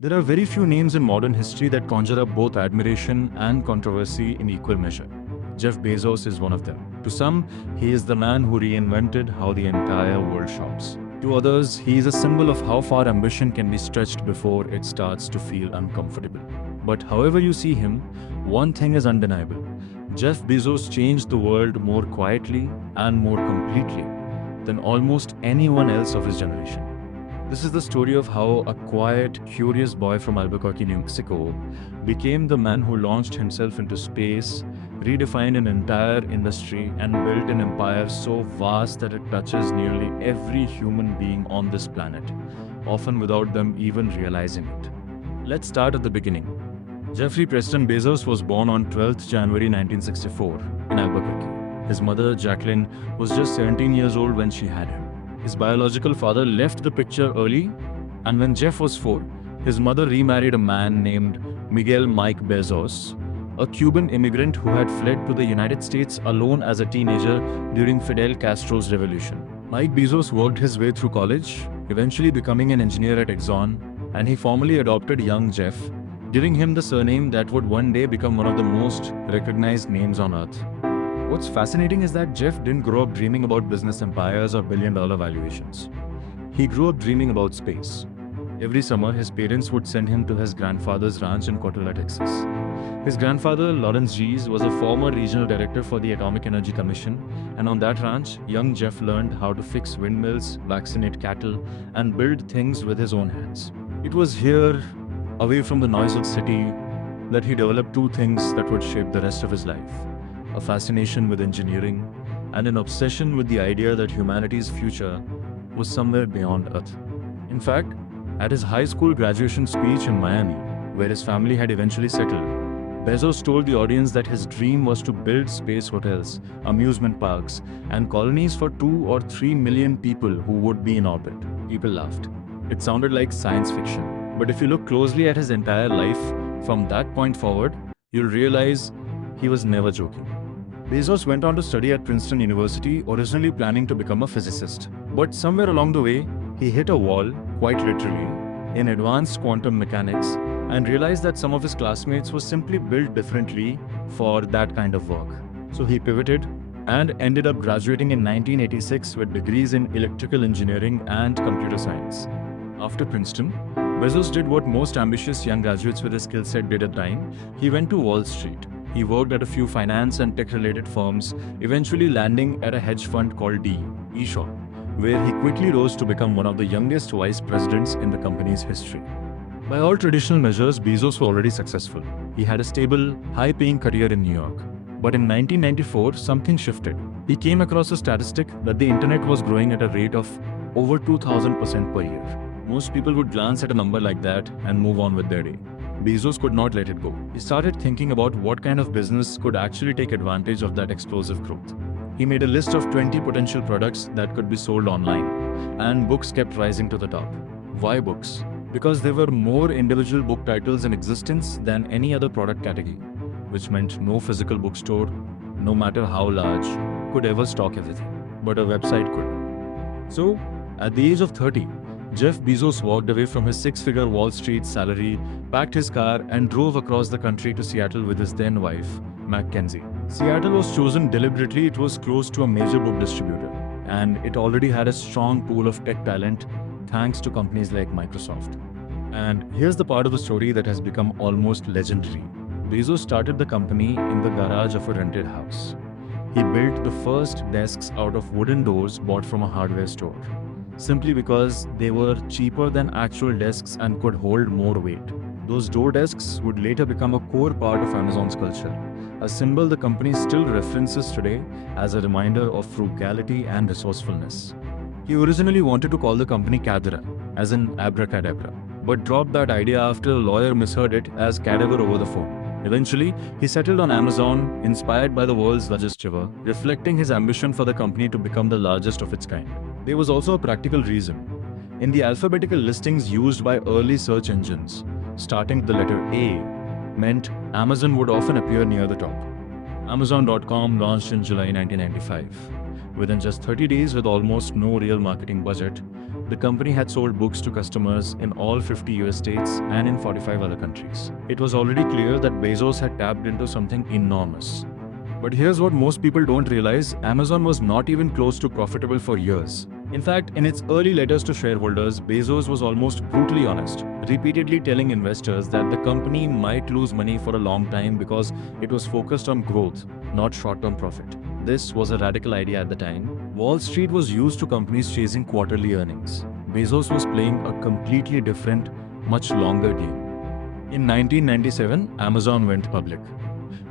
There are very few names in modern history that conjure up both admiration and controversy in equal measure. Jeff Bezos is one of them. To some, he is the man who reinvented how the entire world shops. To others, he is a symbol of how far ambition can be stretched before it starts to feel uncomfortable. But however you see him, one thing is undeniable. Jeff Bezos changed the world more quietly and more completely than almost anyone else of his generation. This is the story of how a quiet, curious boy from Albuquerque, New Mexico, became the man who launched himself into space, redefined an entire industry, and built an empire so vast that it touches nearly every human being on this planet, often without them even realizing it. Let's start at the beginning. Jeffrey Preston Bezos was born on 12th January 1964 in Albuquerque. His mother, Jacqueline, was just 17 years old when she had him. His biological father left the picture early, and when Jeff was 4, his mother remarried a man named Miguel Mike Bezos, a Cuban immigrant who had fled to the United States alone as a teenager during Fidel Castro's revolution. Mike Bezos worked his way through college, eventually becoming an engineer at Exxon, and he formally adopted young Jeff, giving him the surname that would one day become one of the most recognized names on earth. What's fascinating is that Jeff didn't grow up dreaming about business empires or billion-dollar valuations. He grew up dreaming about space. Every summer, his parents would send him to his grandfather's ranch in Cotulla, Texas. His grandfather, Lawrence Gies, was a former regional director for the Atomic Energy Commission, and on that ranch, young Jeff learned how to fix windmills, vaccinate cattle, and build things with his own hands. It was here, away from the noise of the city, that he developed two things that would shape the rest of his life: a fascination with engineering, and an obsession with the idea that humanity's future was somewhere beyond Earth. In fact, at his high school graduation speech in Miami, where his family had eventually settled, Bezos told the audience that his dream was to build space hotels, amusement parks, and colonies for 2 or 3 million people who would be in orbit. People laughed. It sounded like science fiction. But if you look closely at his entire life from that point forward, you'll realize he was never joking. Bezos went on to study at Princeton University, originally planning to become a physicist. But somewhere along the way, he hit a wall, quite literally, in advanced quantum mechanics, and realized that some of his classmates were simply built differently for that kind of work. So he pivoted and ended up graduating in 1986 with degrees in electrical engineering and computer science. After Princeton, Bezos did what most ambitious young graduates with his skill set did at the time. He went to Wall Street. He worked at a few finance and tech-related firms, eventually landing at a hedge fund called eShore, where he quickly rose to become one of the youngest vice presidents in the company's history. By all traditional measures, Bezos was already successful. He had a stable, high-paying career in New York. But in 1994, something shifted. He came across a statistic that the internet was growing at a rate of over 2,000% per year. Most people would glance at a number like that and move on with their day. Bezos could not let it go. He started thinking about what kind of business could actually take advantage of that explosive growth. He made a list of 20 potential products that could be sold online, and books kept rising to the top. Why books? Because there were more individual book titles in existence than any other product category, which meant no physical bookstore, no matter how large, could ever stock everything. But a website could. So, at the age of 30, Jeff Bezos walked away from his 6-figure Wall Street salary, packed his car, and drove across the country to Seattle with his then wife, Mackenzie. Seattle was chosen deliberately. It was close to a major book distributor, and it already had a strong pool of tech talent thanks to companies like Microsoft. And here's the part of the story that has become almost legendary. Bezos started the company in the garage of a rented house. He built the first desks out of wooden doors bought from a hardware store, simply because they were cheaper than actual desks and could hold more weight. Those door desks would later become a core part of Amazon's culture, a symbol the company still references today as a reminder of frugality and resourcefulness. He originally wanted to call the company Cadra, as in abracadabra, but dropped that idea after a lawyer misheard it as cadaver over the phone. Eventually, he settled on Amazon, inspired by the world's largest river, reflecting his ambition for the company to become the largest of its kind. There was also a practical reason. In the alphabetical listings used by early search engines, starting with the letter A meant Amazon would often appear near the top. Amazon.com launched in July 1995. Within just 30 days, with almost no real marketing budget, The company had sold books to customers in all 50 US states and in 45 other countries. It was already clear that Bezos had tapped into something enormous. But here's what most people don't realize: Amazon was not even close to profitable for years. In fact, in its early letters to shareholders, Bezos was almost brutally honest, repeatedly telling investors that the company might lose money for a long time because it was focused on growth, not short-term profit. This was a radical idea at the time. Wall Street was used to companies chasing quarterly earnings. Bezos was playing a completely different, much longer game. In 1997, Amazon went public.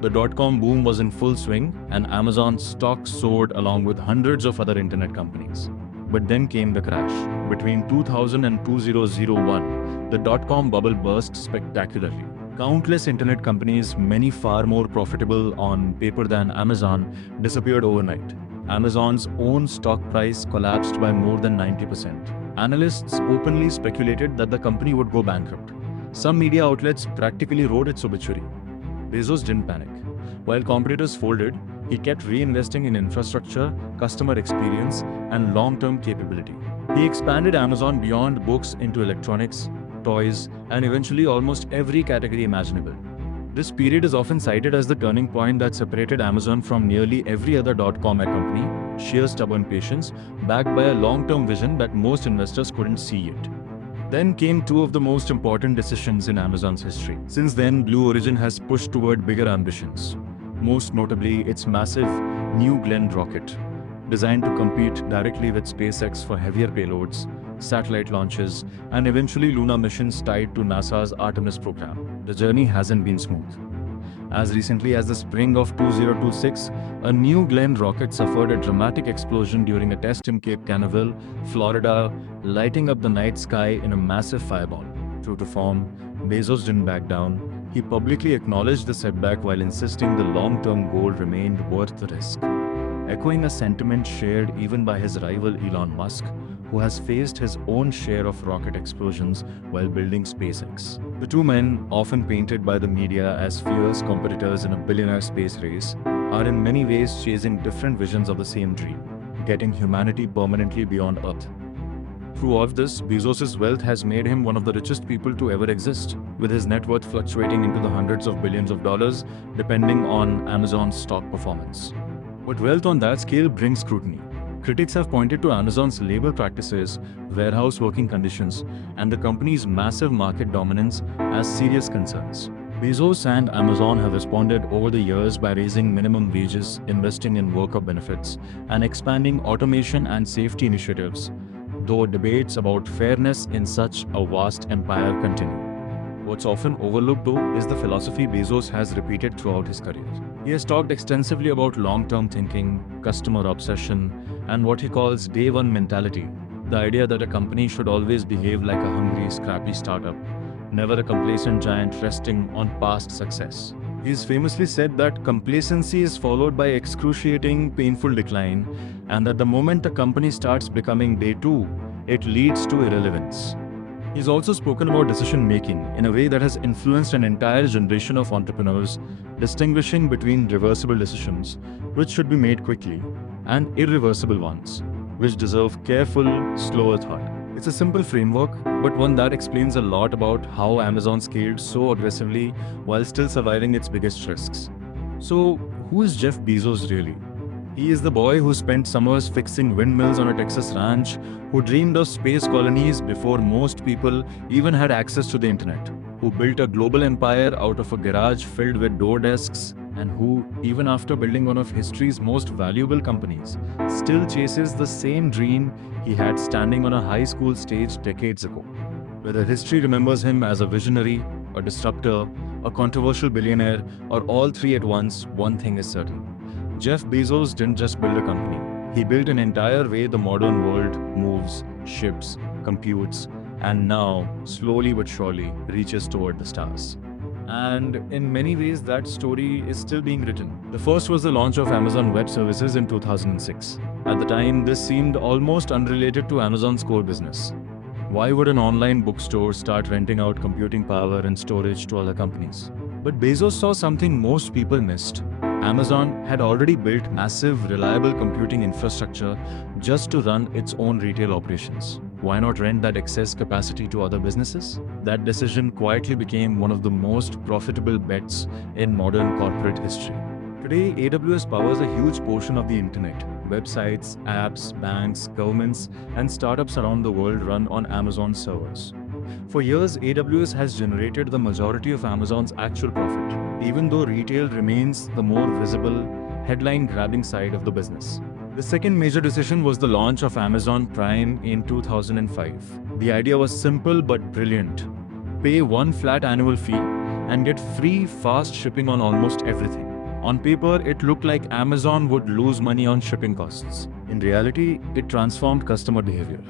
The dot-com boom was in full swing, and Amazon's stock soared along with hundreds of other internet companies. But then came the crash. Between 2000 and 2001, the dot-com bubble burst spectacularly. Countless internet companies, many far more profitable on paper than Amazon, disappeared overnight. Amazon's own stock price collapsed by more than 90%. Analysts openly speculated that the company would go bankrupt. Some media outlets practically wrote its obituary. Bezos didn't panic. While competitors folded, he kept reinvesting in infrastructure, customer experience, and long-term capability. He expanded Amazon beyond books into electronics, toys, and eventually almost every category imaginable. This period is often cited as the turning point that separated Amazon from nearly every other dot-com company, sheer stubborn patience, backed by a long-term vision that most investors couldn't see yet. Then came two of the most important decisions in Amazon's history. Since then, Blue Origin has pushed toward bigger ambitions, most notably its massive New Glenn rocket, designed to compete directly with SpaceX for heavier payloads, satellite launches, and eventually lunar missions tied to NASA's Artemis program. The journey hasn't been smooth. As recently as the spring of 2026, a New Glenn rocket suffered a dramatic explosion during a test in Cape Canaveral, Florida, lighting up the night sky in a massive fireball. True to form, Bezos didn't back down. He publicly acknowledged the setback while insisting the long-term goal remained worth the risk, echoing a sentiment shared even by his rival Elon Musk, who has faced his own share of rocket explosions while building SpaceX. The two men, often painted by the media as fierce competitors in a billionaire space race, are in many ways chasing different visions of the same dream: getting humanity permanently beyond Earth. Through all of this, Bezos' wealth has made him one of the richest people to ever exist, with his net worth fluctuating into the hundreds of billions of dollars, depending on Amazon's stock performance. But wealth on that scale brings scrutiny. Critics have pointed to Amazon's labor practices, warehouse working conditions, and the company's massive market dominance as serious concerns. Bezos and Amazon have responded over the years by raising minimum wages, investing in worker benefits, and expanding automation and safety initiatives, though debates about fairness in such a vast empire continue. What's often overlooked, though, is the philosophy Bezos has repeated throughout his career. He has talked extensively about long-term thinking, customer obsession, and what he calls day one mentality, the idea that a company should always behave like a hungry, scrappy startup, never a complacent giant resting on past success. He's famously said that complacency is followed by excruciating, painful decline, and that the moment a company starts becoming day two, it leads to irrelevance. He's also spoken about decision-making in a way that has influenced an entire generation of entrepreneurs, distinguishing between reversible decisions, which should be made quickly, and irreversible ones, which deserve careful, slower thought. It's a simple framework, but one that explains a lot about how Amazon scaled so aggressively while still surviving its biggest risks. So, who is Jeff Bezos really? He is the boy who spent summers fixing windmills on a Texas ranch, who dreamed of space colonies before most people even had access to the internet, who built a global empire out of a garage filled with door desks, and who, even after building one of history's most valuable companies, still chases the same dream he had standing on a high school stage decades ago. Whether history remembers him as a visionary, a disruptor, a controversial billionaire, or all three at once, one thing is certain: Jeff Bezos didn't just build a company. He built an entire way the modern world moves, ships, computes, and now, slowly but surely, reaches toward the stars. And in many ways, that story is still being written. The first was the launch of Amazon Web Services in 2006. At the time, this seemed almost unrelated to Amazon's core business. Why would an online bookstore start renting out computing power and storage to other companies? But Bezos saw something most people missed. Amazon had already built massive, reliable computing infrastructure just to run its own retail operations. Why not rent that excess capacity to other businesses? That decision quietly became one of the most profitable bets in modern corporate history. Today, AWS powers a huge portion of the internet. Websites, apps, banks, governments, and startups around the world run on Amazon servers. For years, AWS has generated the majority of Amazon's actual profit, even though retail remains the more visible, headline-grabbing side of the business. The second major decision was the launch of Amazon Prime in 2005. The idea was simple but brilliant. Pay one flat annual fee and get free, fast shipping on almost everything. On paper, it looked like Amazon would lose money on shipping costs. In reality, it transformed customer behavior.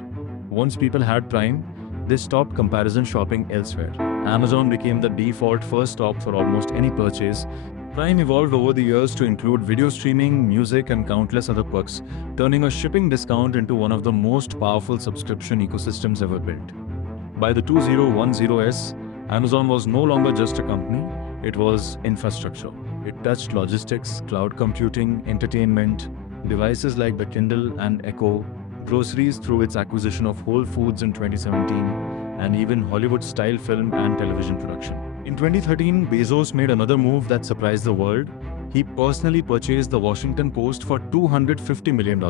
Once people had Prime, they stopped comparison shopping elsewhere. Amazon became the default first stop for almost any purchase. Prime evolved over the years to include video streaming, music, and countless other perks, turning a shipping discount into one of the most powerful subscription ecosystems ever built. By the 2010s, Amazon was no longer just a company, it was infrastructure. It touched logistics, cloud computing, entertainment, devices like the Kindle and Echo, groceries through its acquisition of Whole Foods in 2017, and even Hollywood-style film and television production. In 2013, Bezos made another move that surprised the world. He personally purchased the Washington Post for $250 million.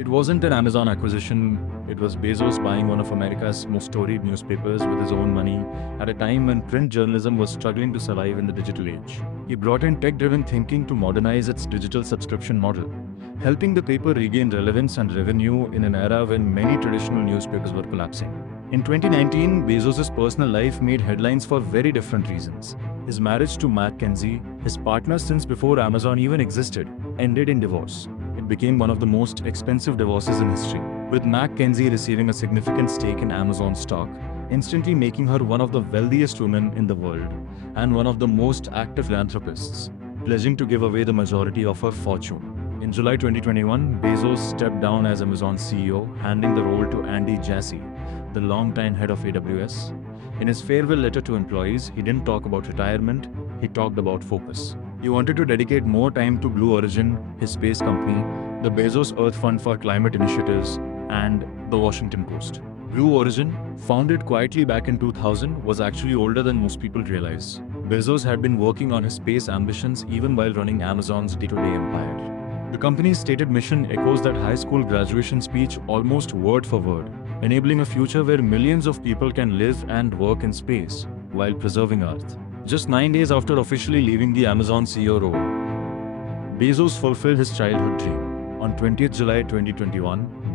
It wasn't an Amazon acquisition, it was Bezos buying one of America's most storied newspapers with his own money at a time when print journalism was struggling to survive in the digital age. He brought in tech-driven thinking to modernize its digital subscription model, helping the paper regain relevance and revenue in an era when many traditional newspapers were collapsing. In 2019, Bezos' personal life made headlines for very different reasons. His marriage to Mac Kenzie, his partner since before Amazon even existed, ended in divorce. It became one of the most expensive divorces in history, with Mac Kenzie receiving a significant stake in Amazon stock, instantly making her one of the wealthiest women in the world and one of the most active philanthropists, pledging to give away the majority of her fortune. In July 2021, Bezos stepped down as Amazon CEO, handing the role to Andy Jassy, the longtime head of AWS. In his farewell letter to employees, he didn't talk about retirement, he talked about focus. He wanted to dedicate more time to Blue Origin, his space company, the Bezos Earth Fund for Climate Initiatives, and the Washington Post. Blue Origin, founded quietly back in 2000, was actually older than most people realize. Bezos had been working on his space ambitions even while running Amazon's day-to-day empire. The company's stated mission echoes that high school graduation speech almost word for word, enabling a future where millions of people can live and work in space while preserving Earth. Just 9 days after officially leaving the Amazon CEO role, Bezos fulfilled his childhood dream. On 20th July 2021,